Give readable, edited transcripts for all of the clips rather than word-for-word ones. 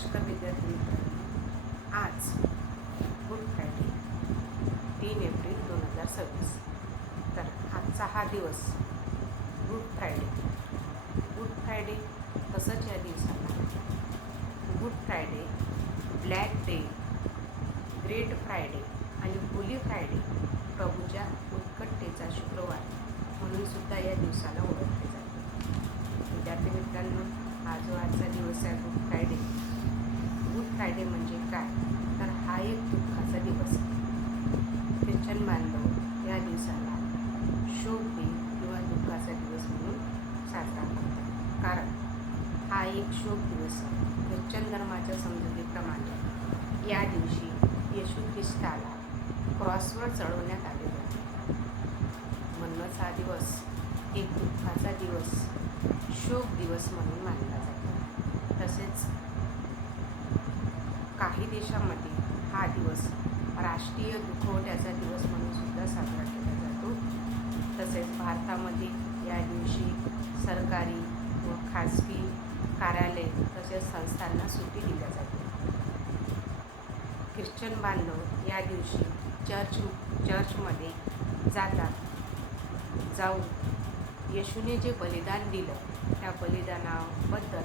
नमस्कार विद्यार्थी मित्रांनो, आज गुड फ्रायडे 3 एप्रिल 2026. तर आजचा हा दिवस गुड फ्रायडे तसंच या दिवसाला good Friday, black day, great Friday आणि होली फ्रायडे, प्रभूच्या उत्कटतेचा शुक्रवार म्हणून सुद्धा या दिवसाला ओळखले जाते. विद्यार्थी मित्रांनो, आजचा दिवस आहे गुड फ्रायडे. गुड फ्रायडे म्हणजे काय, तर हा एक दुःखाचा दिवस आहे. ख्रिश्चन बांधव या दिवसाला शोक दिन किंवा दुःखाचा दिवस म्हणून साजरा करतात, कारण हा एक शोक दिवस आहे. ख्रिश्चन धर्माच्या समजुतीप्रमाणे या दिवशी येशू ख्रिस्ताला क्रॉसवर चढवण्यात आले होते. म्हणूनच हा दिवस एक दुःखाचा दिवस, शोक दिवस म्हणून मानला जातो. तसेच काही देशांमध्ये हा दिवस राष्ट्रीय दुखवट्याचा दिवस म्हणून सुद्धा साजरा केला जातो. तसेच भारतामध्ये या दिवशी सरकारी व खाजगी कार्यालय तसेच संस्थांना सुट्टी दिली जाते. ख्रिश्चन बांधव या दिवशी चर्चमध्ये जाऊन येशूने जे बलिदान दिलं त्या बलिदानाबद्दल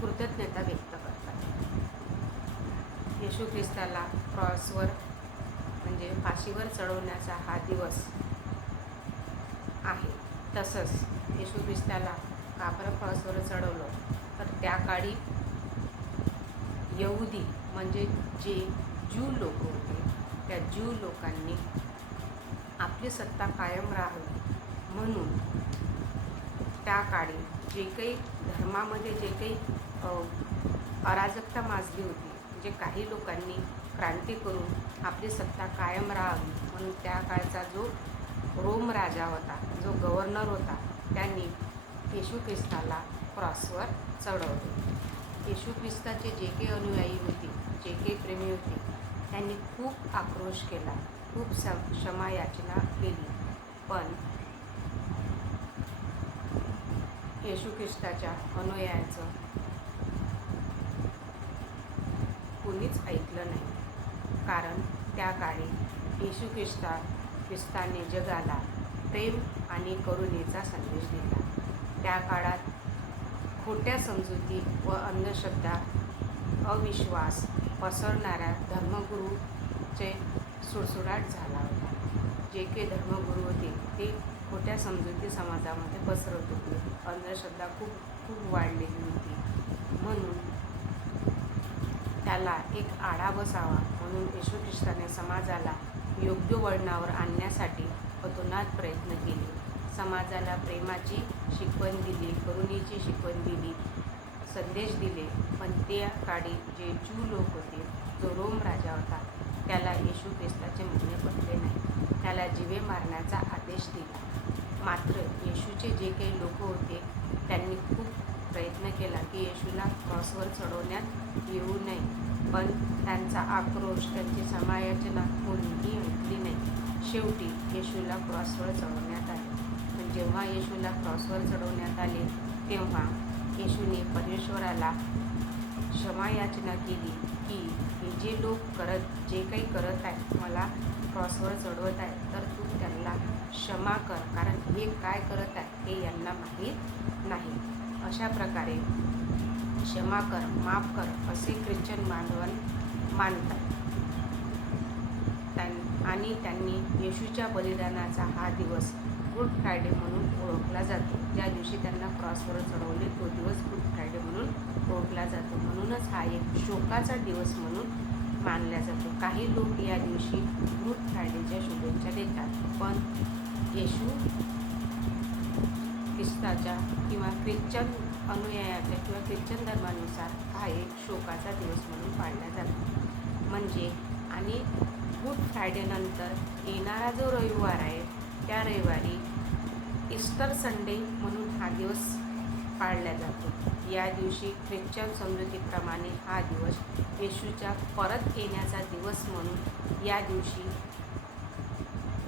कृतज्ञता व्यक्त करतात. येशू ख्रिस्ताला क्रॉसवर म्हणजे फाशीवर चढवण्याचा हा दिवस आहे. तसंच येशू ख्रिस्ताला का बरं क्रॉसवर चढवलं, तर त्या काळी यहुदी म्हणजे जे ज्यू लोक होते, त्या ज्यू लोकांनी आपली सत्ता कायम राहावी म्हणून त्या काळी जे काही धर्मामध्ये जे काही अराजकता माजली होती, जे काही लोकांनी क्रांती करून आपली सत्ता कायम राहावी म्हणून त्या काळचा जो रोम राजा होता, जो गव्हर्नर होता, त्यांनी येशू ख्रिस्ताला क्रॉसवर चढवले. येशू ख्रिस्ताचे जे काही अनुयायी होते, जे काही प्रेमी होते, त्यांनी खूप आक्रोश केला, खूप क्षमा याचना केली, पण येशू ख्रिस्ताच्या अनुयायांचं कोणीच ऐकलं नाही. कारण त्या काळी येशू ख्रिस्ताने जगाला प्रेम आणि करुणेचा संदेश दिला. त्या काळात खोट्या समजुती व अंधश्रद्धा, अविश्वास पसरणाऱ्या धर्मगुरूचे सुळसुळाट झाला होता. जे काही धर्मगुरू होते ते खोट्या समजुती समाजामध्ये पसरत होते. अंधश्रद्धा खूप वाढलेली होती. म्हणून त्याला एक आळा बसावा म्हणून येशू ख्रिस्ताने समाजाला योग्य वळणावर आणण्यासाठी अतोनात प्रयत्न केले. समाजाला प्रेमाची शिकवण दिली, करुणेची शिकवण दिली, संदेश दिले. पण त्या काळी जे ज्यू लोक होते, जो रोम राजा होता, त्याला येशू ख्रिस्ताचे म्हणणे पटले नाही. त्याला जीवे मारण्याचा आदेश दिला. मात्र येशूचे जे काही लोक होते त्यांनी खूप प्रयत्न केला की येशूला क्रॉसवर चढवण्यात येऊ नये, पण त्यांचा आक्रोश, त्यांची क्षमायाचना कोणीही ऐकली नाही. शेवटी येशूला क्रॉसवर चढवण्यात आले. पण जेव्हा येशूला क्रॉसवर चढवण्यात आले तेव्हा येशूने परमेश्वराला क्षमायाचना केली की हे जे लोक जे काही करत आहेत, मला क्रॉसवर चढवत आहे, तर तू त्यांना क्षमा कर, कारण हे काय करत आहे हे यांना माहीत नाही. अशा प्रकारे क्षमा कर, माफ कर असे ख्रिश्चन बांधव मानतात. आणि त्यांनी येशूच्या बलिदानाचा हा दिवस गुड फ्रायडे म्हणून ओळखला जातो. ज्या दिवशी त्यांना क्रॉसवर चढवले तो दिवस गुड फ्रायडे म्हणून ओळखला जातो. म्हणूनच हा एक शोकाचा दिवस म्हणून मानला जातो. काही लोक या दिवशी गुड फ्रायडेच्या शुभेच्छा देतात, पण येशू ख्रिस्ताच्या किंवा ख्रिश्चन अनुयायाच्या किंवा ख्रिश्चन धर्मानुसार हा एक शोकाचा दिवस म्हणून पाळला जातो. म्हणजे आणि गुड फ्रायडेनंतर येणारा जो रविवार आहे, त्या रविवारी ईस्टर संडे म्हणून हा दिवस पाळला जातो. या दिवशी ख्रिश्चन समजुतीप्रमाणे हा दिवस येशूच्या परत येण्याचा दिवस म्हणून या दिवशी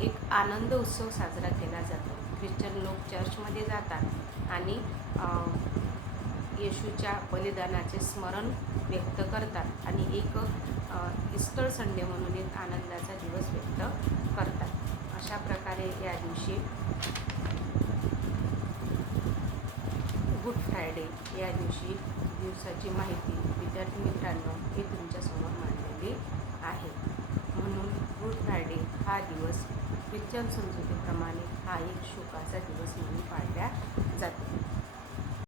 एक आनंद उत्सव साजरा केला जातो. ख्रिश्चन लोक चर्चमध्ये जातात आणि येशूच्या बलिदानाचे स्मरण व्यक्त करतात आणि एक ईस्टर संडे म्हणून एक आनंदाचा दिवस व्यक्त करतात। अशा प्रकारे या दिवशी गुड फ्रायडे या दिवसाची माहिती विद्यार्थी मित्रांनो मी तुमच्यासमोर मांडलेली आहे। म्हणून गुड फ्रायडे हा दिवस ख्रिश्चन समजुतीप्रमाणे हा एक शोकाचा दिवस म्हणून पाळला जातो।